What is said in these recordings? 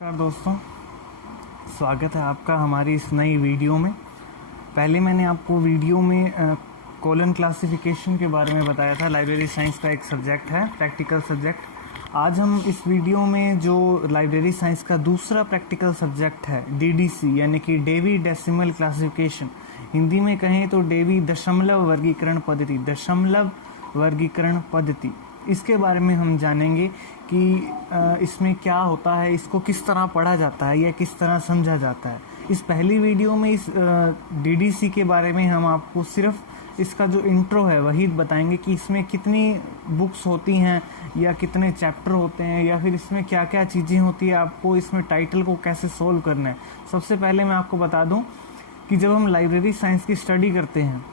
नमस्कार दोस्तों, स्वागत है आपका हमारी इस नई वीडियो में। पहले मैंने आपको वीडियो में कॉलन क्लासिफिकेशन के बारे में बताया था। लाइब्रेरी साइंस का एक सब्जेक्ट है, प्रैक्टिकल सब्जेक्ट। आज हम इस वीडियो में जो लाइब्रेरी साइंस का दूसरा प्रैक्टिकल सब्जेक्ट है डीडीसी यानी कि डेवी डेसिमल क्लासिफिकेशन, हिंदी में कहें तो डेवी दशमलव वर्गीकरण पद्धति, इसके बारे में हम जानेंगे कि इसमें क्या होता है, इसको किस तरह पढ़ा जाता है या किस तरह समझा जाता है। इस पहली वीडियो में इस डीडीसी के बारे में हम आपको सिर्फ इसका जो इंट्रो है वही बताएंगे कि इसमें कितनी बुक्स होती हैं या कितने चैप्टर होते हैं या फिर इसमें क्या क्या चीज़ें होती है, आपको इसमें टाइटल को कैसे सोल्व करना है। सबसे पहले मैं आपको बता दूं कि जब हम लाइब्रेरी साइंस की स्टडी करते हैं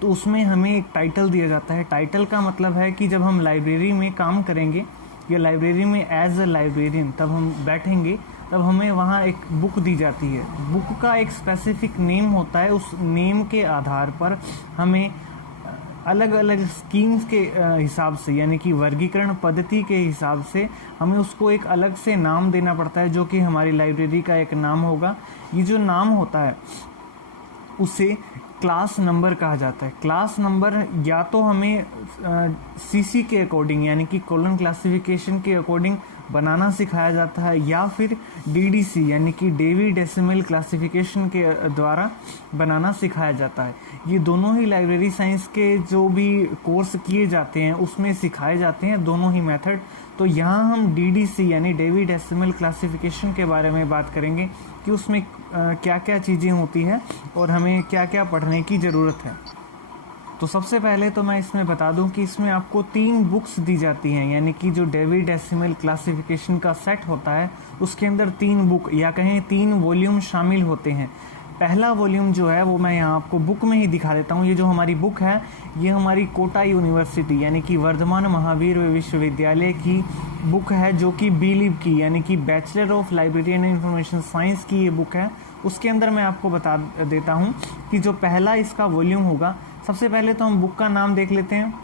तो उसमें हमें एक टाइटल दिया जाता है। टाइटल का मतलब है कि जब हम लाइब्रेरी में काम करेंगे या लाइब्रेरी में एज अ लाइब्रेरियन तब हम बैठेंगे, तब हमें वहाँ एक बुक दी जाती है। बुक का एक स्पेसिफिक नेम होता है, उस नेम के आधार पर हमें अलग अलग स्कीम्स के हिसाब से यानी कि वर्गीकरण पद्धति के हिसाब से हमें उसको एक अलग से नाम देना पड़ता है, जो कि हमारी लाइब्रेरी का एक नाम होगा। ये जो नाम होता है उसे क्लास नंबर कहा जाता है। क्लास नंबर या तो हमें सीसी के अकॉर्डिंग यानी कि कॉलन क्लासिफिकेशन के अकॉर्डिंग बनाना सिखाया जाता है, या फिर डीडीसी यानी कि डेवी डेसिमल क्लासिफिकेशन के द्वारा बनाना सिखाया जाता है। ये दोनों ही लाइब्रेरी साइंस के जो भी कोर्स किए जाते हैं उसमें सिखाए जाते हैं, दोनों ही मेथड। तो यहाँ हम डीडीसी यानी डेवी डेसिमल क्लासिफिकेशन के बारे में बात करेंगे कि उसमें क्या क्या चीज़ें होती है और हमें क्या क्या पढ़ने की ज़रूरत है। तो सबसे पहले तो मैं इसमें बता दूं कि इसमें आपको 3 बुक्स दी जाती हैं, यानी कि जो डेवी डेसिमल क्लासिफिकेशन का सेट होता है उसके अंदर 3 बुक या कहें 3 वॉल्यूम शामिल होते हैं। पहला वॉल्यूम जो है वो मैं यहाँ आपको बुक में ही दिखा देता हूँ। ये जो हमारी बुक है ये हमारी कोटा यूनिवर्सिटी यानी कि वर्धमान महावीर विश्वविद्यालय की बुक है, जो कि बीलिब की यानी कि bachelor of library and information science की ये बुक है। उसके अंदर मैं आपको बता देता हूँ कि जो पहला इसका वॉल्यूम होगा, सबसे पहले तो हम बुक का नाम देख लेते हैं।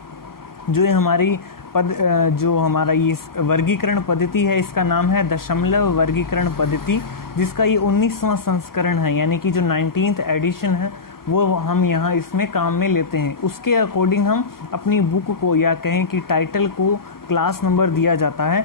जो ये हमारी जो हमारा ये वर्गीकरण पद्धति है इसका नाम है दशमलव वर्गीकरण पद्धति, जिसका ये 19वां संस्करण है, यानी कि जो 19th एडिशन है वो हम यहाँ इसमें काम में लेते हैं। उसके अकॉर्डिंग हम अपनी बुक को या कहें कि टाइटल को क्लास नंबर दिया जाता है।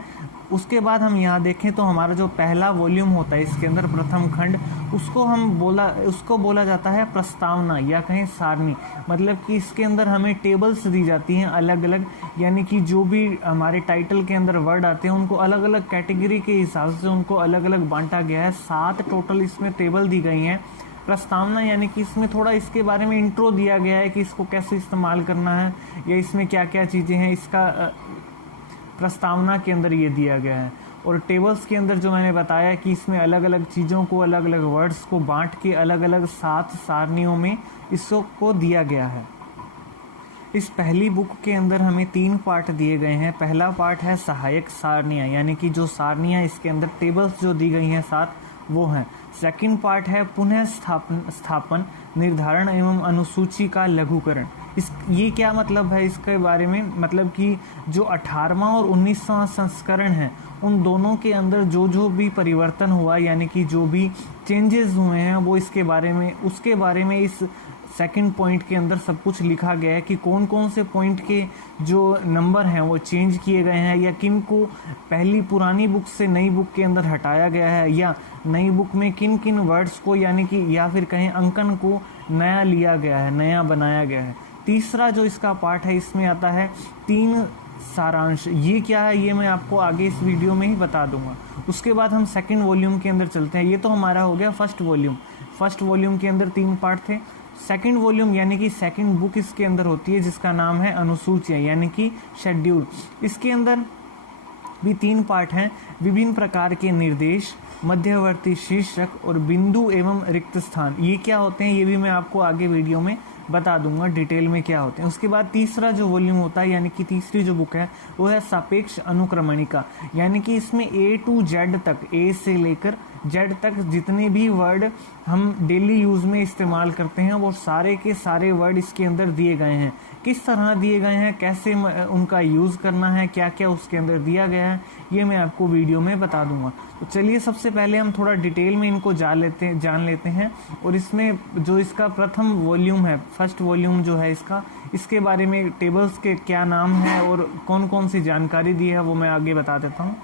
उसके बाद हम यहाँ देखें तो हमारा जो पहला वॉल्यूम होता है इसके अंदर प्रथम खंड, उसको बोला जाता है प्रस्तावना या कहें सारणी। मतलब कि इसके अंदर हमें टेबल्स दी जाती हैं अलग अलग, यानी कि जो भी हमारे टाइटल के अंदर वर्ड आते हैं उनको अलग अलग कैटेगरी के हिसाब से उनको अलग अलग बांटा गया है। 7 टोटल इसमें टेबल दी गई हैं। प्रस्तावना यानी कि इसमें थोड़ा इसके बारे में इंट्रो दिया गया है कि इसको कैसे इस्तेमाल करना है या इसमें क्या क्या चीज़ें हैं, इसका प्रस्तावना के अंदर ये दिया गया है। और टेबल्स के अंदर जो मैंने बताया कि इसमें अलग अलग चीज़ों को, अलग अलग वर्ड्स को बांट के अलग अलग 7 सारणियों में इसको दिया गया है। इस पहली बुक के अंदर हमें 3 पार्ट दिए गए हैं। पहला पार्ट है सहायक सारणियाँ, यानी कि जो सारणियाँ इसके अंदर टेबल्स जो दी गई हैं 7 वो हैं। सेकंड पार्ट है पुनः स्थापन, निर्धारण एवं अनुसूची का लघुकरण। ये क्या मतलब है इसके बारे में, मतलब कि जो 18वां और 19वां संस्करण है उन दोनों के अंदर जो भी परिवर्तन हुआ यानी कि जो भी चेंजेस हुए हैं वो उसके बारे में इस सेकंड पॉइंट के अंदर सब कुछ लिखा गया है कि कौन कौन से पॉइंट के जो नंबर हैं वो चेंज किए गए हैं या किन को पहली पुरानी बुक से नई बुक के अंदर हटाया गया है, या नई बुक में किन किन वर्ड्स को यानी कि या फिर कहें अंकन को नया लिया गया है, नया बनाया गया है। तीसरा जो इसका पार्ट है इसमें आता है 3 सारांश। ये क्या है ये मैं आपको आगे इस वीडियो में ही बता दूंगा। उसके बाद हम सेकंड वॉल्यूम के अंदर चलते हैं। ये तो हमारा हो गया फर्स्ट वॉल्यूम के अंदर 3 पार्ट थे। सेकंड वॉल्यूम यानी कि सेकंड बुक इसके अंदर होती है जिसका नाम है अनुसूचियाँ यानी कि शेड्यूल। इसके अंदर भी 3 पार्ट हैं। विभिन्न प्रकार के निर्देश, मध्यवर्ती शीर्षक और बिंदु एवं रिक्त स्थान। ये क्या होते हैं ये भी मैं आपको आगे वीडियो में बता दूंगा डिटेल में क्या होते हैं। उसके बाद तीसरा जो वॉल्यूम होता है यानी कि तीसरी जो बुक है वो है सापेक्ष अनुक्रमणिका, यानी कि इसमें A to Z तक, A से लेकर Z तक जितने भी वर्ड हम डेली यूज़ में इस्तेमाल करते हैं वो सारे के सारे वर्ड इसके अंदर दिए गए हैं। किस तरह दिए गए हैं, कैसे उनका यूज़ करना है, क्या क्या उसके अंदर दिया गया है, ये मैं आपको वीडियो में बता दूंगा। तो चलिए सबसे पहले हम थोड़ा डिटेल में इनको जान लेते हैं और इसमें जो इसका प्रथम वॉल्यूम है, फर्स्ट वॉल्यूम जो है इसका, इसके बारे में टेबल्स के क्या नाम है और कौन कौन सी जानकारी दी है वो मैं आगे बता देता हूँ।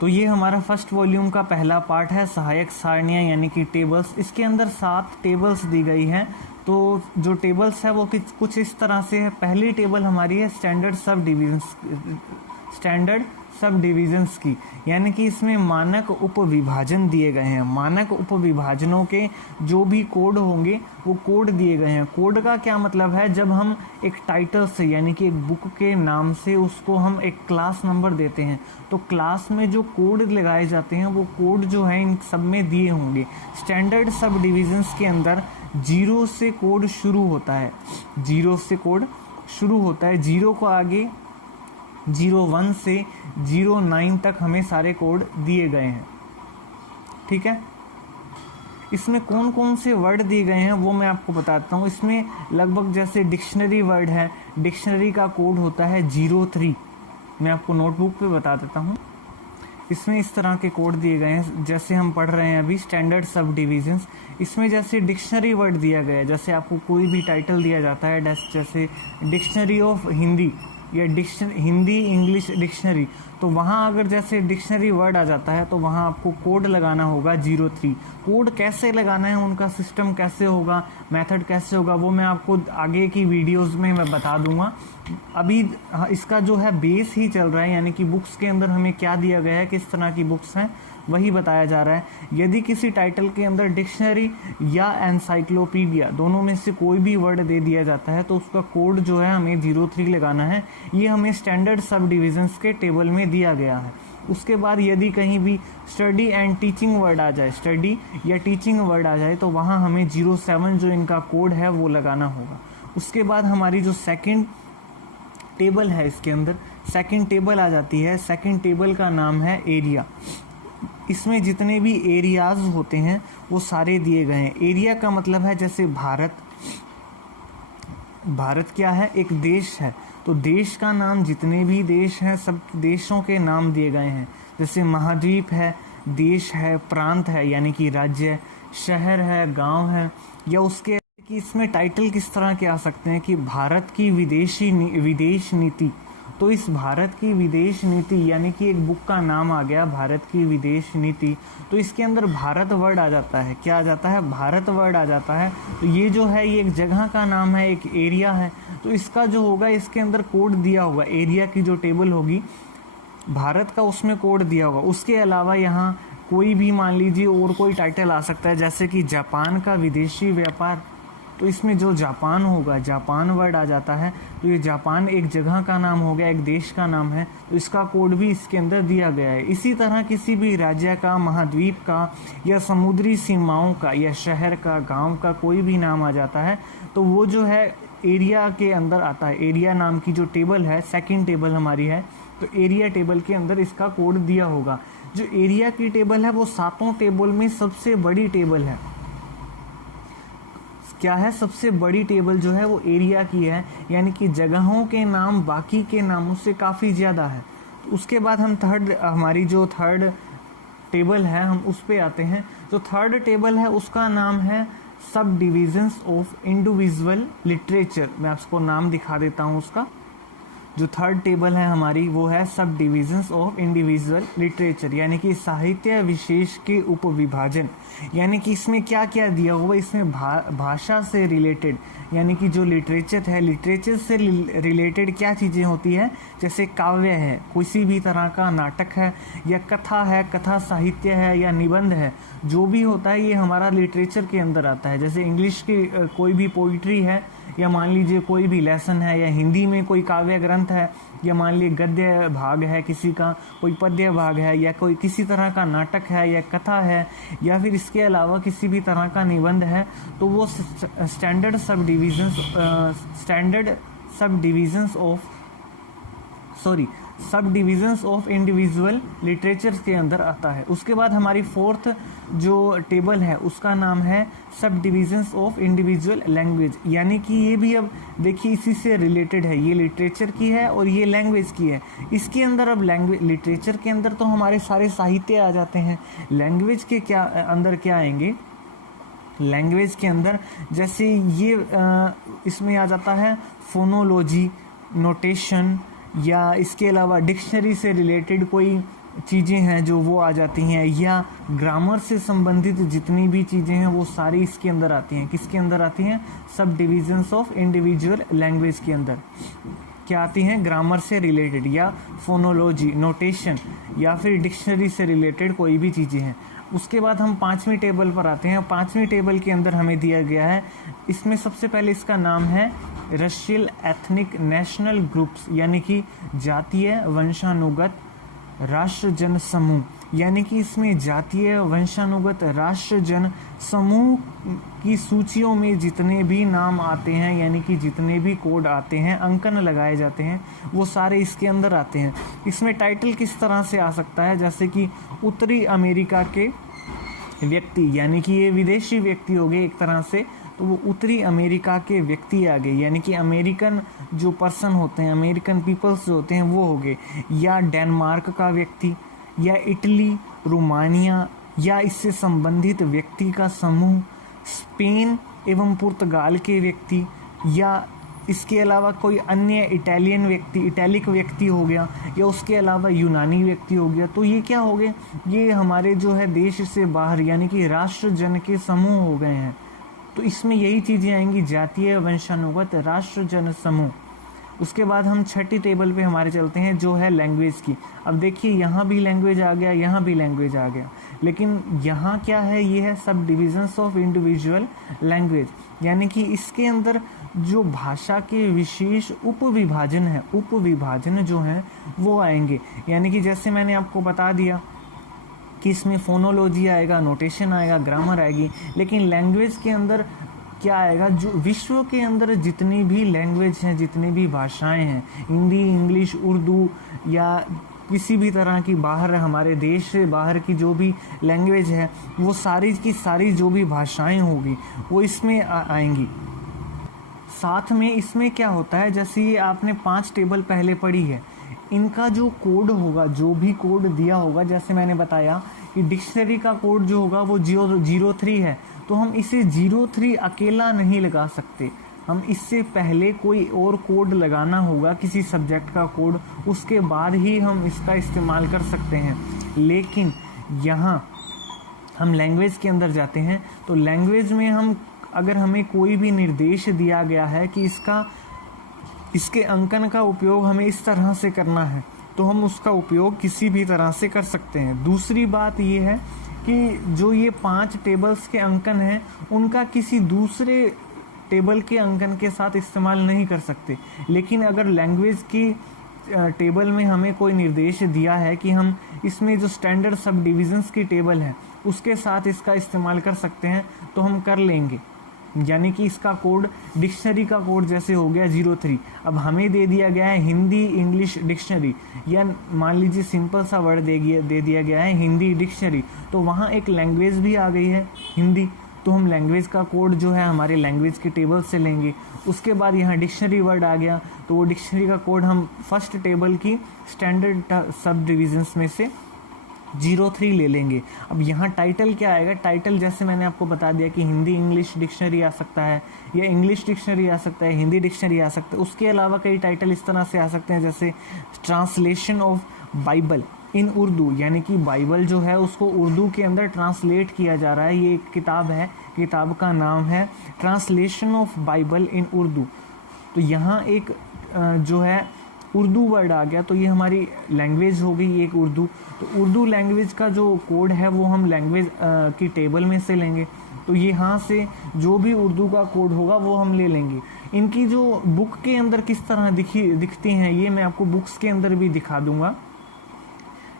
तो ये हमारा फर्स्ट वॉल्यूम का पहला पार्ट है, सहायक सारणियाँ यानी कि टेबल्स। इसके अंदर 7 टेबल्स दी गई हैं। तो जो टेबल्स है वो कुछ इस तरह से है। पहली टेबल हमारी है स्टैंडर्ड सब डिविजन्स की, यानी कि इसमें मानक उपविभाजन दिए गए हैं। मानक उपविभाजनों के जो भी कोड होंगे वो कोड दिए गए हैं। कोड का क्या मतलब है, जब हम एक टाइटल से यानी कि एक बुक के नाम से उसको हम एक क्लास नंबर देते हैं, तो क्लास में जो कोड लगाए जाते हैं वो कोड जो है इन सब में दिए होंगे। स्टैंडर्ड सब डिविजन्स के अंदर 0 से कोड शुरू होता है, 0 से कोड शुरू होता है। 0 को आगे 01 से 09 तक हमें सारे कोड दिए गए हैं, ठीक है। इसमें कौन कौन से वर्ड दिए गए हैं वो मैं आपको बताता हूँ। इसमें लगभग जैसे डिक्शनरी वर्ड है, डिक्शनरी का कोड होता है 03। मैं आपको नोटबुक पे बता देता हूँ। इसमें इस तरह के कोड दिए गए हैं, जैसे हम पढ़ रहे हैं अभी स्टैंडर्ड सब डिविजन्स। इसमें जैसे डिक्शनरी वर्ड दिया गया है, जैसे आपको कोई भी टाइटल दिया जाता है, जैसे डिक्शनरी ऑफ हिंदी या हिंदी इंग्लिश डिक्शनरी, तो वहाँ अगर जैसे डिक्शनरी वर्ड आ जाता है तो वहाँ आपको कोड लगाना होगा 03। कोड कैसे लगाना है, उनका सिस्टम कैसे होगा, मेथड कैसे होगा, वो मैं आपको आगे की वीडियोस में मैं बता दूंगा। अभी इसका जो है बेस ही चल रहा है, यानी कि बुक्स के अंदर हमें क्या दिया गया है, किस तरह की बुक्स हैं, वही बताया जा रहा है। यदि किसी टाइटल के अंदर डिक्शनरी या एनसाइक्लोपीडिया दोनों में से कोई भी वर्ड दे दिया जाता है तो उसका कोड जो है हमें 03 लगाना है। ये हमें स्टैंडर्ड सब डिविजन्स के टेबल में दिया गया है। उसके बाद यदि कहीं भी स्टडी एंड टीचिंग वर्ड आ जाए, स्टडी या टीचिंग वर्ड आ जाए, तो वहाँ हमें 07 जो इनका कोड है वो लगाना होगा। उसके बाद हमारी जो सेकंड टेबल है, इसके अंदर सेकंड टेबल आ जाती है। सेकंड टेबल का नाम है एरिया। इसमें जितने भी एरियाज होते हैं वो सारे दिए गए हैं। एरिया का मतलब है जैसे भारत क्या है, एक देश है, तो देश का नाम जितने भी देश हैं सब देशों के नाम दिए गए हैं। जैसे महाद्वीप है, देश है, प्रांत है यानी कि राज्य, शहर है, गांव है, या उसके कि इसमें टाइटल किस तरह के आ सकते हैं कि भारत की विदेश नीति। तो इस भारत की विदेश नीति यानी कि एक बुक का नाम आ गया भारत की विदेश नीति, तो इसके अंदर भारत वर्ड आ जाता है। क्या आ जाता है, भारत वर्ड आ जाता है। तो ये जो है ये एक जगह का नाम है, एक एरिया है, तो इसका जो होगा इसके अंदर कोड दिया होगा। एरिया की जो टेबल होगी भारत का, उसमें कोड दिया होगा। उसके अलावा यहाँ कोई भी मान लीजिए और कोई टाइटल आ सकता है, जैसे कि जापान का विदेशी व्यापार, तो इसमें जो जापान होगा, जापान वर्ड आ जाता है। तो ये जापान एक जगह का नाम हो गया, एक देश का नाम है, तो इसका कोड भी इसके अंदर दिया गया है। इसी तरह किसी भी राज्य का, महाद्वीप का, या समुद्री सीमाओं का, या शहर का, गांव का कोई भी नाम आ जाता है तो वो जो है एरिया के अंदर आता है। एरिया नाम की जो टेबल है, सेकंड टेबल हमारी है, तो एरिया टेबल के अंदर इसका कोड दिया होगा। जो एरिया की टेबल है वो 7 टेबल में सबसे बड़ी टेबल है। क्या है, सबसे बड़ी टेबल जो है वो एरिया की है, यानी कि जगहों के नाम बाकी के नामों से काफ़ी ज़्यादा है। तो उसके बाद हम हमारी जो थर्ड टेबल है हम उस पे आते हैं। जो थर्ड टेबल है उसका नाम है सब डिविजन्स ऑफ इंडिविजुअल लिटरेचर। मैं आपको नाम दिखा देता हूँ उसका। जो थर्ड टेबल है हमारी वो है सब डिविजन्स ऑफ इंडिविजुअल लिटरेचर, यानी कि साहित्य विशेष के उपविभाजन। यानी कि इसमें क्या क्या दिया हुआ, इसमें भाषा से रिलेटेड, यानी कि जो लिटरेचर है, लिटरेचर से रिलेटेड क्या चीज़ें होती है, जैसे काव्य है, किसी भी तरह का नाटक है, या कथा है, कथा साहित्य है, या निबंध है, जो भी होता है ये हमारा लिटरेचर के अंदर आता है। जैसे इंग्लिश की कोई भी पोइट्री है, या मान लीजिए कोई भी लेसन है, या हिंदी में कोई काव्य ग्रंथ है, या मान लीजिए गद्य भाग है किसी का, कोई पद्य भाग है, या कोई किसी तरह का नाटक है, या कथा है, या फिर इसके अलावा किसी भी तरह का निबंध है, तो वो स्टैंडर्ड सब डिविजन्स ऑफ सब डिविजन्स ऑफ इंडिविजुअल लिटरेचर के अंदर आता है। उसके बाद हमारी फोर्थ जो टेबल है उसका नाम है सब डिविजन्स ऑफ इंडिविजुअल लैंग्वेज, यानी कि ये भी अब देखिए इसी से रिलेटेड है, ये लिटरेचर की है और ये लैंग्वेज की है। इसके अंदर अब लैंग्वेज, लिटरेचर के अंदर तो हमारे सारे साहित्य आ जाते हैं, लैंग्वेज के क्या अंदर क्या आएंगे, लैंग्वेज के अंदर जैसे ये इसमें आ जाता है फोनोलॉजी, नोटेशन, या इसके अलावा डिक्शनरी से रिलेटेड कोई चीज़ें हैं जो वो आ जाती हैं, या ग्रामर से संबंधित जितनी भी चीज़ें हैं वो सारी इसके अंदर आती हैं। किसके अंदर आती हैं? सब डिविजन्स ऑफ इंडिविजुअल लैंग्वेज के अंदर क्या आती हैं? ग्रामर से रिलेटेड या फोनोलॉजी, नोटेशन या फिर डिक्शनरी से रिलेटेड कोई भी चीज़ें हैं। उसके बाद हम 5वीं टेबल पर आते हैं। 5वीं टेबल के अंदर हमें दिया गया है, इसमें सबसे पहले इसका नाम है रशियल एथनिक नेशनल ग्रुप्स, यानी कि जातीय वंशानुगत राष्ट्र जन समूह, यानी कि इसमें जातीय वंशानुगत राष्ट्र जन समूह की सूचियों में जितने भी नाम आते हैं, यानी कि जितने भी कोड आते हैं, अंकन लगाए जाते हैं, वो सारे इसके अंदर आते हैं। इसमें टाइटल किस तरह से आ सकता है, जैसे कि उत्तरी अमेरिका के व्यक्ति, यानी कि ये विदेशी व्यक्ति हो गए एक तरह से, तो वो उत्तरी अमेरिका के व्यक्ति आ गए, यानी कि अमेरिकन जो पर्सन होते हैं, अमेरिकन पीपल्स जो होते हैं वो हो गए, या डेनमार्क का व्यक्ति, या इटली, रोमानिया या इससे संबंधित व्यक्ति का समूह, स्पेन एवं पुर्तगाल के व्यक्ति, या इसके अलावा कोई अन्य इटालियन व्यक्ति, इटैलिक व्यक्ति हो गया, या उसके अलावा यूनानी व्यक्ति हो गया। तो ये क्या हो गए? ये हमारे जो है देश से बाहर, यानी कि राष्ट्र जन के समूह हो गए हैं। तो इसमें यही चीज़ें आएंगी, जातीय वंशानुगत राष्ट्र जन समूह। उसके बाद हम 6ठी टेबल पे हमारे चलते हैं जो है लैंग्वेज की। अब देखिए यहाँ भी लैंग्वेज आ गया, यहाँ भी लैंग्वेज आ गया, लेकिन यहाँ क्या है? ये है सब डिविजन्स ऑफ इंडिविजुअल लैंग्वेज, यानी कि इसके अंदर जो भाषा के विशेष उपविभाजन है, उपविभाजन जो हैं वो आएंगे। यानी कि जैसे मैंने आपको बता दिया कि इसमें फोनोलॉजी आएगा, नोटेशन आएगा, ग्रामर आएगी, लेकिन लैंग्वेज के अंदर क्या आएगा? जो विश्व के अंदर जितनी भी लैंग्वेज हैं, जितनी भी भाषाएं हैं, हिंदी, इंग्लिश, उर्दू या किसी भी तरह की बाहर हमारे देश से बाहर की जो भी लैंग्वेज है, वो सारी की सारी जो भी भाषाएं होगी वो इसमें आएंगी। साथ में इसमें क्या होता है, जैसे ये आपने 5 टेबल पहले पढ़ी है, इनका जो कोड होगा, जो भी कोड दिया होगा, जैसे मैंने बताया कि डिक्शनरी का कोड जो होगा वो 003 है, तो हम इसे 03 अकेला नहीं लगा सकते, हम इससे पहले कोई और कोड लगाना होगा, किसी सब्जेक्ट का कोड, उसके बाद ही हम इसका इस्तेमाल कर सकते हैं। लेकिन यहाँ हम लैंग्वेज के अंदर जाते हैं, तो लैंग्वेज में हम अगर हमें कोई भी निर्देश दिया गया है कि इसके अंकन का उपयोग हमें इस तरह से करना है, तो हम उसका उपयोग किसी भी तरह से कर सकते हैं। दूसरी बात ये है कि जो ये 5 टेबल्स के अंकन हैं, उनका किसी दूसरे टेबल के अंकन के साथ इस्तेमाल नहीं कर सकते। लेकिन अगर लैंग्वेज की टेबल में हमें कोई निर्देश दिया है कि हम इसमें जो स्टैंडर्ड सब डिविजन्स की टेबल है उसके साथ इसका इस्तेमाल कर सकते हैं, तो हम कर लेंगे। यानी कि इसका कोड, डिक्शनरी का कोड जैसे हो गया 03, अब हमें दे दिया गया है हिंदी इंग्लिश डिक्शनरी, या मान लीजिए सिंपल सा वर्ड दे दिया गया है हिंदी डिक्शनरी, तो वहाँ एक लैंग्वेज भी आ गई है हिंदी, तो हम लैंग्वेज का कोड जो है हमारे लैंग्वेज के टेबल से लेंगे। उसके बाद यहाँ डिक्शनरी वर्ड आ गया, तो वो डिक्शनरी का कोड हम फर्स्ट टेबल की स्टैंडर्ड सब डिविजन्स में से 03 ले लेंगे। अब यहाँ टाइटल क्या आएगा? टाइटल जैसे मैंने आपको बता दिया कि हिंदी इंग्लिश डिक्शनरी आ सकता है, या इंग्लिश डिक्शनरी आ सकता है, हिंदी डिक्शनरी आ सकता है। उसके अलावा कई टाइटल इस तरह से आ सकते हैं, जैसे ट्रांसलेशन ऑफ बाइबल इन उर्दू, यानी कि बाइबल जो है उसको उर्दू के अंदर ट्रांसलेट किया जा रहा है। ये एक किताब है, किताब का नाम है ट्रांसलेशन ऑफ बाइबल इन उर्दू। तो यहाँ एक जो है उर्दू वर्ड आ गया, तो ये हमारी लैंग्वेज हो गई एक उर्दू। तो उर्दू लैंग्वेज का जो कोड है वो हम लैंग्वेज की टेबल में से लेंगे, तो यहाँ से जो भी उर्दू का कोड होगा वो हम ले लेंगे। इनकी जो बुक के अंदर किस तरह दिखती हैं ये मैं आपको बुक्स के अंदर भी दिखा दूंगा।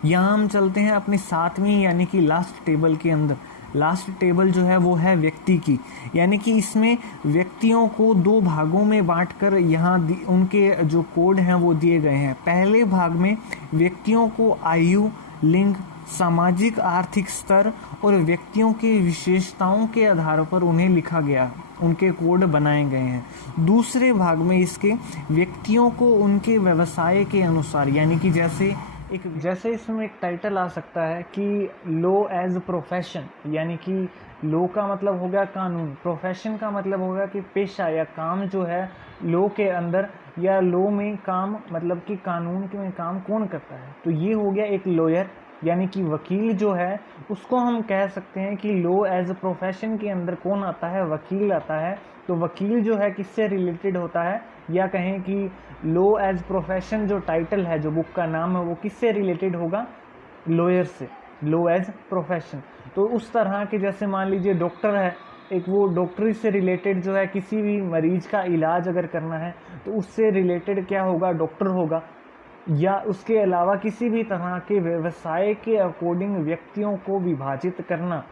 यहाँ हम चलते हैं अपनी 7वीं यानी कि लास्ट टेबल के अंदर। लास्ट टेबल जो है वो है व्यक्ति की, यानी कि इसमें व्यक्तियों को दो भागों में बांटकर यहाँ उनके जो कोड हैं वो दिए गए हैं। पहले भाग में व्यक्तियों को आयु, लिंग, सामाजिक आर्थिक स्तर और व्यक्तियों की विशेषताओं के आधार पर उन्हें लिखा गया, उनके कोड बनाए गए हैं। दूसरे भाग में इसके व्यक्तियों को उनके व्यवसाय के अनुसार, यानी कि जैसे इसमें एक टाइटल आ सकता है कि लॉ एज प्रोफेशन, यानी कि लॉ का मतलब हो गया कानून, प्रोफेशन का मतलब हो गया कि पेशा या काम जो है लॉ के अंदर, या लॉ में काम मतलब कि कानून के में काम कौन करता है। तो ये हो गया एक लॉयर, यानी कि वकील जो है उसको हम कह सकते हैं कि लॉ एज प्रोफेशन के अंदर कौन आता है, वकील आता है। तो वकील जो है किससे रिलेटेड होता है, या कहें कि लॉ एज प्रोफेशन जो टाइटल है, जो बुक का नाम है, वो किससे रिलेटेड होगा, लॉयर से, लॉ एज प्रोफेशन। तो उस तरह के जैसे मान लीजिए डॉक्टर है, एक वो डॉक्टरी से रिलेटेड जो है किसी भी मरीज का इलाज अगर करना है तो उससे रिलेटेड क्या होगा, डॉक्टर होगा। या उसके अलावा किसी भी तरह के व्यवसाय के अकॉर्डिंग व्यक्तियों को विभाजित करना,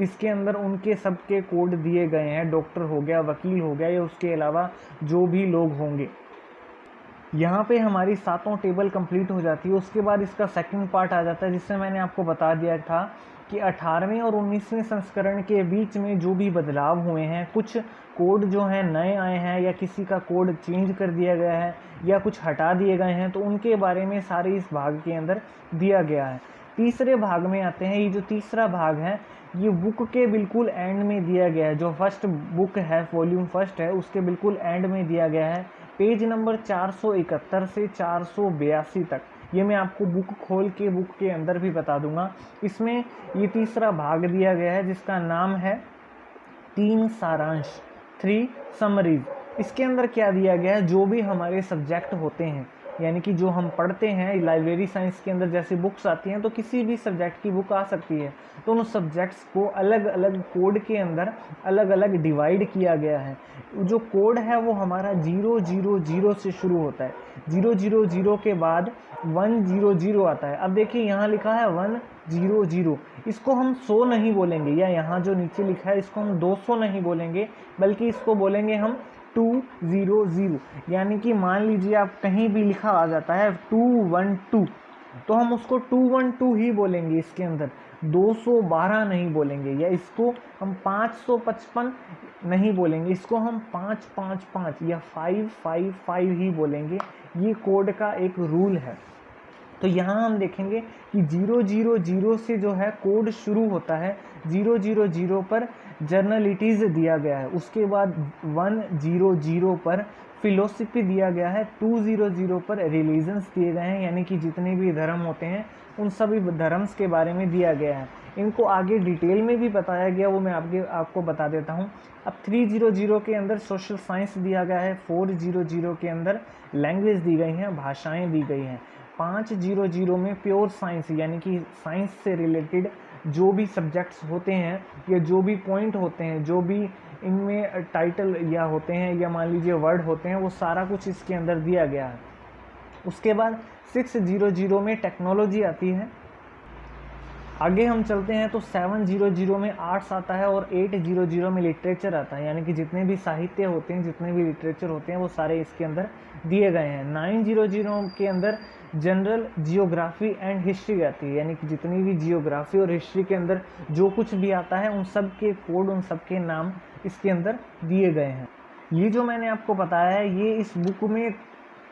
इसके अंदर उनके सबके कोड दिए गए हैं। डॉक्टर हो गया, वकील हो गया, या उसके अलावा जो भी लोग होंगे। यहाँ पे हमारी 7 टेबल कंप्लीट हो जाती है। उसके बाद इसका सेकंड पार्ट आ जाता है, जिससे मैंने आपको बता दिया था कि 18वें और 19वें संस्करण के बीच में जो भी बदलाव हुए हैं, कुछ कोड जो हैं नए आए हैं, या किसी का कोड चेंज कर दिया गया है, या कुछ हटा दिए गए हैं, तो उनके बारे में सारे इस भाग के अंदर दिया गया है। तीसरे भाग में आते हैं। ये जो तीसरा भाग है ये बुक के बिल्कुल एंड में दिया गया है। जो फर्स्ट बुक है, वॉल्यूम फर्स्ट है, उसके बिल्कुल एंड में दिया गया है, पेज नंबर 471 से 482 तक। ये मैं आपको बुक खोल के बुक के अंदर भी बता दूंगा। इसमें ये तीसरा भाग दिया गया है जिसका नाम है 3 सारांश, 3 समरीज। इसके अंदर क्या दिया गया है, जो भी हमारे सब्जेक्ट होते हैं, यानी कि जो हम पढ़ते हैं लाइब्रेरी साइंस के अंदर जैसे बुक्स आती हैं, तो किसी भी सब्जेक्ट की बुक आ सकती है, तो उन सब्जेक्ट्स को अलग अलग कोड के अंदर अलग अलग डिवाइड किया गया है। जो कोड है वो हमारा 000 से शुरू होता है। 000 के बाद 100 आता है। अब देखिए यहाँ लिखा है 100, इसको हम 100 नहीं बोलेंगे, या यहाँ जो नीचे लिखा है इसको हम 200 नहीं बोलेंगे, बल्कि इसको बोलेंगे हम 200। यानी कि मान लीजिए आप कहीं भी लिखा आ जाता है 212, तो हम उसको 212 ही बोलेंगे। इसके अंदर 212 नहीं बोलेंगे, या इसको हम 555 नहीं बोलेंगे, इसको हम 555 या 555 ही बोलेंगे। ये कोड का एक रूल है। तो यहाँ हम देखेंगे कि 000 से जो है कोड शुरू होता है। 000 पर जर्नलिटीज़ दिया गया है, उसके बाद 100 पर फिलोसफी दिया गया है, 200 पर रिलीजन्स दिए गए हैं, यानी कि जितने भी धर्म होते हैं उन सभी धर्म्स के बारे में दिया गया है। इनको आगे डिटेल में भी बताया गया, वो मैं आपको बता देता हूँ। अब 300 के अंदर सोशल साइंस दिया गया है, 400 के अंदर लैंग्वेज दी गई हैं, भाषाएं दी गई हैं, 500 में प्योर साइंस, यानी कि साइंस से रिलेटेड जो भी सब्जेक्ट्स होते हैं, या जो भी पॉइंट होते हैं, जो भी इनमें टाइटल या होते हैं, या मान लीजिए वर्ड होते हैं, वो सारा कुछ इसके अंदर दिया गया है। उसके बाद 600 में टेक्नोलॉजी आती है। आगे हम चलते हैं तो 700 में आर्ट्स आता है, और 800 में लिटरेचर आता है, यानी कि जितने भी साहित्य होते हैं, जितने भी लिटरेचर होते हैं, वो सारे इसके अंदर दिए गए हैं। 900 के अंदर जनरल जियोग्राफी एंड हिस्ट्री आती है, यानी कि जितनी भी जियोग्राफी और हिस्ट्री के अंदर जो कुछ भी आता है, उन सब के कोड, उन सब के नाम इसके अंदर दिए गए हैं। ये जो मैंने आपको बताया है, ये इस बुक में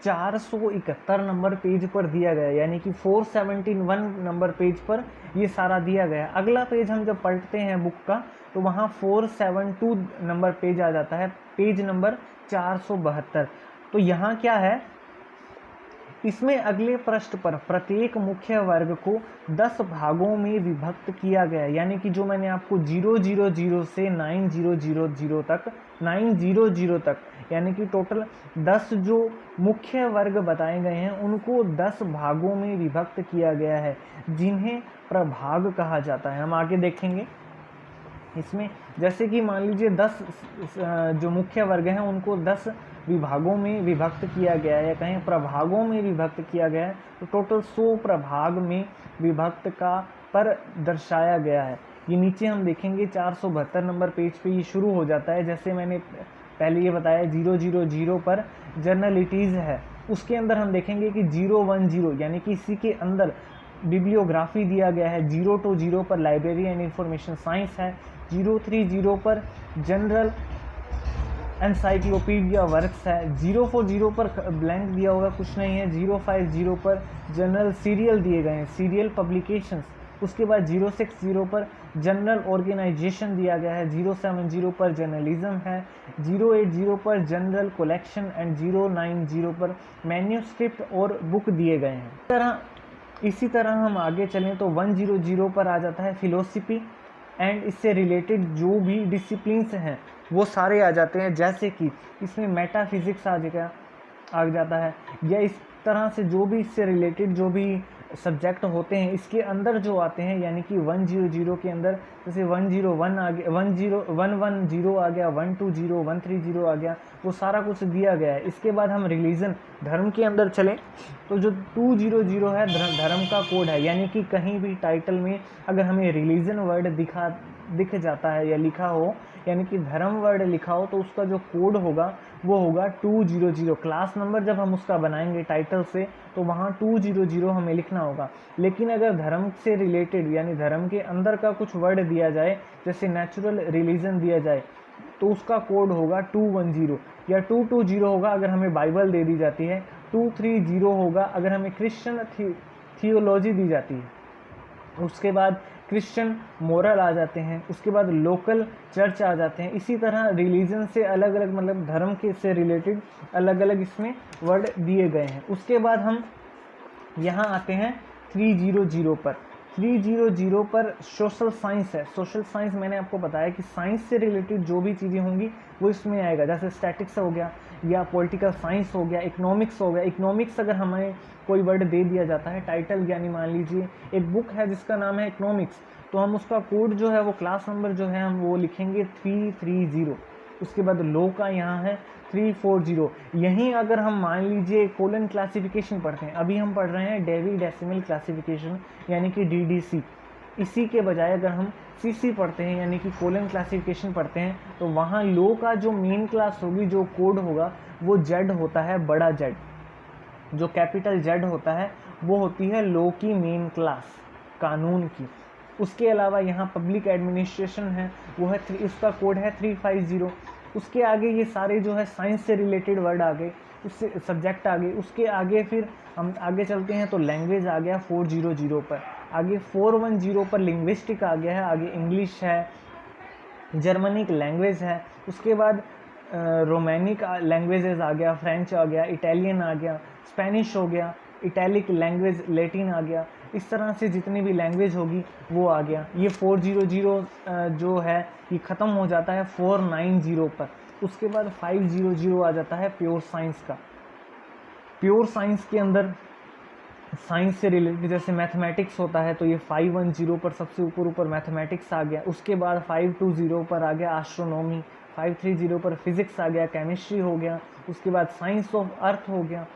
471 नंबर पेज पर दिया गया है, यानी कि 471 नंबर पेज पर ये सारा दिया गया है। अगला पेज हम जब पढ़ते हैं बुक का, तो वहाँ 472 नंबर पेज आ जाता है, पेज नंबर 472। तो यहाँ क्या है, इसमें अगले पृष्ठ पर प्रत्येक मुख्य वर्ग को 10 भागों में विभक्त किया गया है, यानी कि जो मैंने आपको 000 से 900 तक, यानी कि टोटल 10 जो मुख्य वर्ग बताए गए हैं, उनको 10 भागों में विभक्त किया गया है, जिन्हें प्रभाग कहा जाता है। हम आगे देखेंगे इसमें, जैसे कि मान लीजिए 10 जो मुख्य वर्ग हैं उनको 10 विभागों में विभक्त किया गया है, या कहीं प्रभागों में विभक्त किया गया है, तो टोटल 100 प्रभाग में विभक्त का पर दर्शाया गया है। ये नीचे हम देखेंगे 472 नंबर पेज पे ये शुरू हो जाता है। जैसे मैंने पहले ये बताया 000 पर जर्नलिटीज़ है, उसके अंदर हम देखेंगे कि 010 यानी कि इसी के अंदर बिब्लियोग्राफी दिया गया है। 020 पर लाइब्रेरी एंड इंफॉर्मेशन साइंस है। 030 पर जनरल एनसाइक्लोपीडिया वर्क्स है। 040 पर ब्लैंक दिया होगा, कुछ नहीं है। 050 पर जनरल सीरियल दिए गए हैं, सीरियल पब्लिकेशंस। उसके बाद 060 पर जनरल ऑर्गेनाइजेशन दिया गया है। 070 पर जर्नलिज्म है। 080 पर जनरल कलेक्शन एंड 090 पर मैन्यूस्क्रिप्ट और बुक दिए गए हैं। इसी तरह हम आगे चलें तो 100 पर आ जाता है फिलोसफी एंड इससे रिलेटेड जो भी डिसिप्लिन्स हैं वो सारे आ जाते हैं। जैसे कि इसमें मेटाफिजिक्स आ जाता है, या इस तरह से जो भी इससे रिलेटेड जो भी सब्जेक्ट होते हैं इसके अंदर जो आते हैं, यानी कि 100 के अंदर जैसे 101 आ गया, 110 आ गया, 120 130 आ गया, वो सारा कुछ दिया गया है। इसके बाद हम रिलीजन धर्म के अंदर चलें तो जो 200 है धर्म का कोड है, यानी कि कहीं भी टाइटल में अगर हमें रिलीजन वर्ड दिख जाता है या लिखा हो, यानी कि धर्म वर्ड लिखा हो, तो उसका जो कोड होगा वो होगा 200। क्लास नंबर जब हम उसका बनाएंगे टाइटल से तो वहाँ 200 हमें लिखना होगा। लेकिन अगर धर्म से रिलेटेड यानी धर्म के अंदर का कुछ वर्ड दिया जाए, जैसे नेचुरल रिलीजन दिया जाए, तो उसका कोड होगा 210 या 220 होगा अगर हमें बाइबल दे दी जाती है। 230 होगा अगर हमें क्रिश्चियन थियोलॉजी दी जाती है। उसके बाद क्रिश्चियन मोरल आ जाते हैं। उसके बाद लोकल चर्च आ जाते हैं। इसी तरह रिलीजन से अलग अलग, मतलब धर्म के से रिलेटेड अलग अलग इसमें वर्ड दिए गए हैं। उसके बाद हम यहाँ आते हैं 300 पर। 300 पर सोशल साइंस है। सोशल साइंस मैंने आपको बताया कि साइंस से रिलेटेड जो भी चीज़ें होंगी वो इसमें आएगा, जैसे स्टैटिक्स हो गया या पॉलिटिकल साइंस हो गया, इकोनॉमिक्स हो गया। इकोनॉमिक्स अगर हमें कोई वर्ड दे दिया जाता है टाइटल, यानी मान लीजिए एक बुक है जिसका नाम है इकोनॉमिक्स, तो हम उसका कोड जो है वो क्लास नंबर जो है हम वो लिखेंगे 330। उसके बाद लो का यहाँ है 340। यहीं अगर हम मान लीजिए कोलन क्लासिफिकेशन पढ़ते हैं, अभी हम पढ़ रहे हैं डेवी डेसिमल क्लासिफिकेशन यानी कि DDC, इसी के बजाय अगर हम CC पढ़ते हैं यानी कि कोलन क्लासिफिकेशन पढ़ते हैं, तो वहाँ लो का जो मेन क्लास होगी, जो कोड होगा वो Z होता है, बड़ा Z, जो कैपिटल Z होता है वो होती है लो की मेन क्लास, कानून की। उसके अलावा यहाँ पब्लिक एडमिनिस्ट्रेशन है, वो है इसका कोड है 350। उसके आगे ये सारे जो है साइंस से रिलेटेड वर्ड आ गए, उससे सब्जेक्ट आ गए। उसके आगे फिर हम आगे चलते हैं तो लैंग्वेज आ गया 400 पर। आगे 410 पर लिंग्विस्टिक आ गया है। आगे इंग्लिश है, जर्मनिक लैंग्वेज है। उसके बाद रोमानिक लैंग्वेजेस आ गया, फ्रेंच आ गया, इटालियन आ गया, स्पेनिश हो गया, इटैलिक लैंग्वेज लैटिन आ गया। इस तरह से जितनी भी लैंग्वेज होगी वो आ गया। ये 400 जो है ये ख़त्म हो जाता है 490 पर। उसके बाद 500 आ जाता है प्योर साइंस का। प्योर साइंस के अंदर साइंस से रिलेटेड जैसे मैथमेटिक्स होता है, तो ये 510 पर सबसे ऊपर मैथमेटिक्स आ गया। उसके बाद 520 पर आ गया एस्ट्रोनॉमी, 530 पर फिजिक्स आ गया, केमिस्ट्री हो गया। उसके बाद साइंस ऑफ अर्थ हो गया।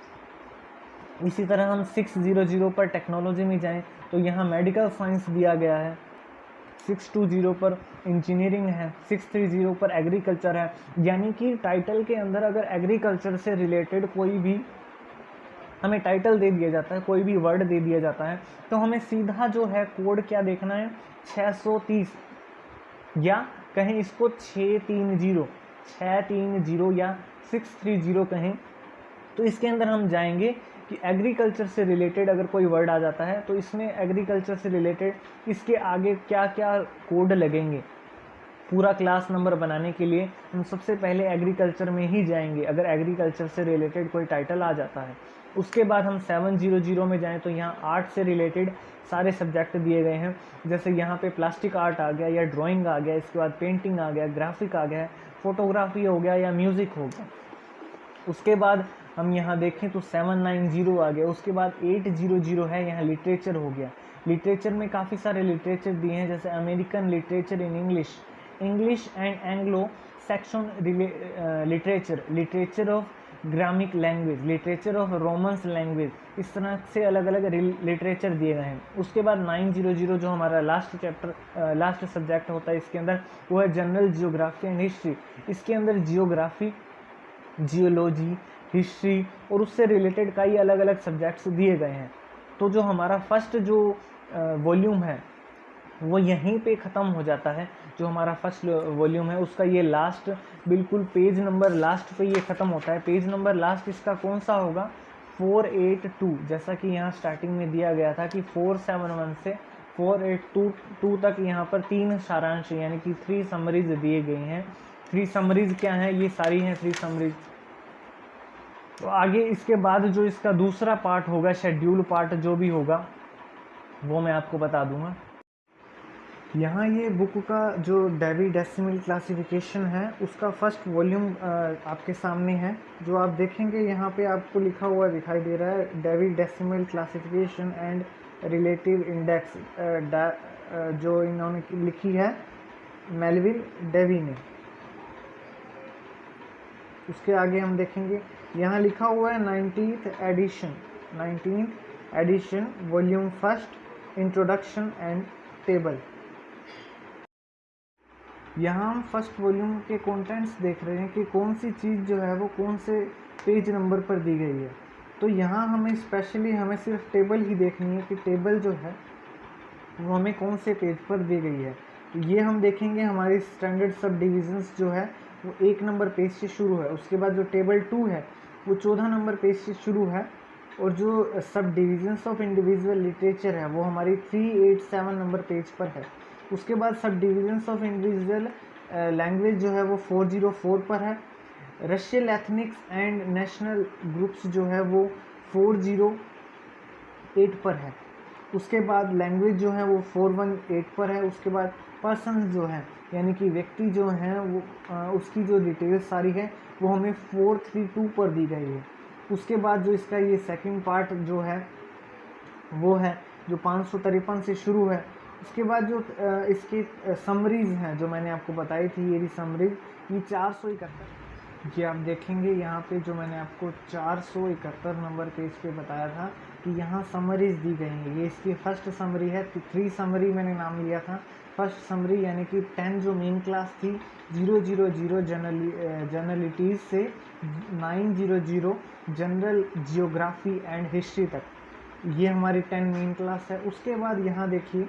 इसी तरह हम 600 पर टेक्नोलॉजी में जाएं तो यहाँ मेडिकल साइंस दिया गया है। 620 पर इंजीनियरिंग है। 630 पर एग्रीकल्चर है। यानी कि टाइटल के अंदर अगर एग्रीकल्चर से रिलेटेड कोई भी हमें टाइटल दे दिया जाता है, कोई भी वर्ड दे दिया जाता है, तो हमें सीधा जो है कोड क्या देखना है, 630 या कहें इसको 630 या 630 कहें। तो इसके अंदर हम जाएंगे कि एग्रीकल्चर से रिलेटेड अगर कोई वर्ड आ जाता है तो इसमें एग्रीकल्चर से रिलेटेड इसके आगे क्या क्या कोड लगेंगे। पूरा क्लास नंबर बनाने के लिए हम सबसे पहले एग्रीकल्चर में ही जाएंगे अगर एग्रीकल्चर से रिलेटेड कोई टाइटल आ जाता है। उसके बाद हम 700 में जाएं तो यहाँ आर्ट से रिलेटेड सारे सब्जेक्ट दिए गए हैं। जैसे यहाँ पे प्लास्टिक आर्ट आ गया या ड्राइंग आ गया, इसके बाद पेंटिंग आ गया, ग्राफिक आ गया, फोटोग्राफी हो गया या म्यूज़िक हो गया। उसके बाद हम यहाँ देखें तो 790 आ गया। उसके बाद 800 है, यहाँ लिटरेचर हो गया। लिटरेचर में काफ़ी सारे लिटरेचर दिए हैं, जैसे American literature in English and Anglo Saxon literature, literature of Germanic language, literature of Romance language, इस तरह से अलग अलग लिटरेचर दिए गए हैं। उसके बाद 900 जो हमारा लास्ट चैप्टर लास्ट सब्जेक्ट होता है इसके अंदर, वो है जनरल जियोग्राफी एंड हिस्ट्री। इसके अंदर जियोग्राफी, जियोलॉजी, हिस्ट्री और उससे रिलेटेड कई अलग अलग सब्जेक्ट्स दिए गए हैं। तो जो हमारा फर्स्ट जो वॉल्यूम है वो यहीं पे ख़त्म हो जाता है। जो हमारा फर्स्ट वॉल्यूम है उसका ये लास्ट बिल्कुल पेज नंबर लास्ट पे ये ख़त्म होता है। पेज नंबर लास्ट इसका कौन सा होगा? 482, जैसा कि यहाँ स्टार्टिंग में दिया गया था कि 471 से 482 तक यहाँ पर 3 सारांश यानी कि 3 समरीज दिए गए हैं। 3 समरीज क्या हैं? ये सारी हैं 3 समरीज। तो आगे इसके बाद जो इसका दूसरा पार्ट होगा, शेड्यूल पार्ट जो भी होगा वो मैं आपको बता दूंगा। यहाँ ये बुक का जो डेवी डेसिमल क्लासिफिकेशन है उसका फर्स्ट वॉल्यूम आपके सामने है। जो आप देखेंगे यहाँ पे आपको लिखा हुआ दिखाई दे रहा है Dewey decimal classification and relative index, जो इन्होंने लिखी है मेलविल डेवी ने। उसके आगे हम देखेंगे यहाँ लिखा हुआ है 19th edition volume first, introduction and table. यहाँ हम फर्स्ट वॉल्यूम के कंटेंट्स देख रहे हैं कि कौन सी चीज़ जो है वो कौन से पेज नंबर पर दी गई है। तो यहाँ हमें स्पेशली हमें सिर्फ टेबल ही देखनी है कि टेबल जो है वो हमें कौन से पेज पर दी गई है। तो ये हम देखेंगे हमारी स्टैंडर्ड सब डिविजन्स जो है वो 1 नंबर पेज से शुरू है। उसके बाद जो टेबल 2 है वो 14 नंबर पेज से शुरू है। और जो सब डिविजन्स ऑफ इंडिविजुअल लिटरेचर है वो हमारी 387 नंबर पेज पर है। उसके बाद सब डिविजन्स ऑफ इंडिविजुअल लैंग्वेज जो है वो 404 पर है। रशियल एथनिक्स एंड नेशनल ग्रुप्स जो है वो 408 पर है। उसके बाद लैंग्वेज जो है वो 418 पर है। उसके बाद पर्सन जो है यानी कि व्यक्ति जो हैं वो उसकी जो डिटेल्स सारी है वो हमें 432 पर दी गई है। उसके बाद जो इसका ये सेकंड पार्ट जो है वो है जो 553 से शुरू है। उसके बाद जो इसकी समरीज हैं जो मैंने आपको बताई थी, ये समरीज ये 471, ये आप देखेंगे यहाँ पे जो मैंने आपको 471 नंबर पेज पे बताया था कि यहाँ समरीज दी गई हैं। ये इसकी फर्स्ट समरी है। 3 समरी मैंने नाम लिया था। फर्स्ट समरी यानी कि 10 जो मेन क्लास थी 000 जनरलिटीज़ से 900 जनरल जियोग्राफी एंड हिस्ट्री तक, ये हमारी 10 मेन क्लास है। उसके बाद यहाँ देखिए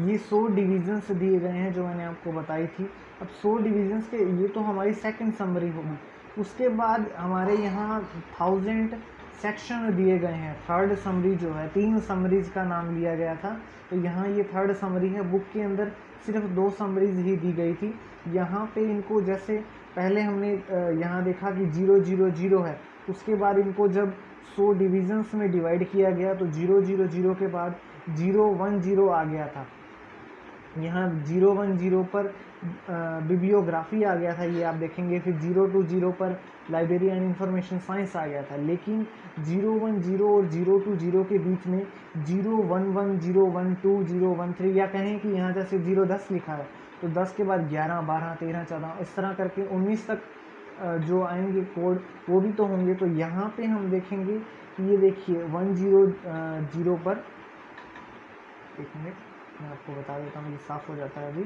ये 100 डिविजन्स दिए गए हैं जो मैंने आपको बताई थी। अब 100 डिविजन्स के ये तो हमारी सेकंड समरी होगी। उसके बाद हमारे यहाँ 1000 सेक्शन दिए गए हैं। थर्ड समरी जो है 3 समरीज का नाम लिया गया था, तो यहाँ ये थर्ड समरी है। बुक के अंदर सिर्फ 2 समरीज ही दी गई थी। यहाँ पे इनको जैसे पहले हमने यहाँ देखा कि 000 है, उसके बाद इनको जब 100 डिविजन्स में डिवाइड किया गया तो 000 के बाद 010 आ गया था। यहाँ 010 पर बिब्लियोग्राफी आ गया था, ये आप देखेंगे। फिर 020 पर लाइब्रेरी एंड इंफॉर्मेशन साइंस आ गया था। लेकिन 010 और 020 के बीच में 011, 012, 013 या कहें कि यहाँ जैसे 010 लिखा है तो 10 के बाद 11, 12, 13, 14 इस तरह करके 19 तक जो आएंगे कोड वो भी तो होंगे। तो यहाँ पे हम देखेंगे कि ये देखिए 100 पर, एक मिनट मैं आपको बता देता हूँ, ये साफ हो जाता है अभी।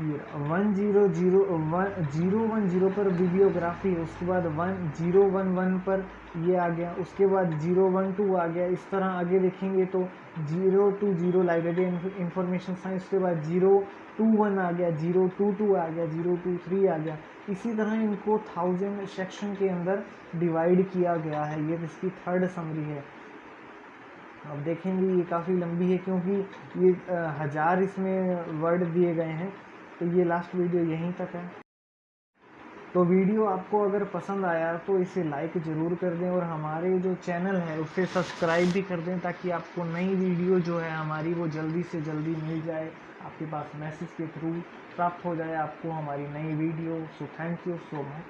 ये 010 पर बिब्लियोग्राफी है। उसके बाद 011 पर ये आ गया। उसके बाद 012 आ गया। इस तरह आगे देखेंगे तो 020 लाइब्रेरी इंफॉर्मेशन साइंस, उसके बाद 021 आ गया, 022 आ गया, 023 आ गया। इसी तरह इनको 1000 सेक्शन के अंदर डिवाइड किया गया है। ये इसकी थर्ड समरी है। अब देखेंगे ये काफ़ी लंबी है क्योंकि ये 1000 इसमें वर्ड दिए गए हैं। तो ये लास्ट वीडियो यहीं तक है। तो वीडियो आपको अगर पसंद आया तो इसे लाइक ज़रूर कर दें और हमारे जो चैनल है उसे सब्सक्राइब भी कर दें ताकि आपको नई वीडियो जो है हमारी वो जल्दी से जल्दी मिल जाए, आपके पास मैसेज के थ्रू प्राप्त हो जाए आपको हमारी नई video. So thank you so much.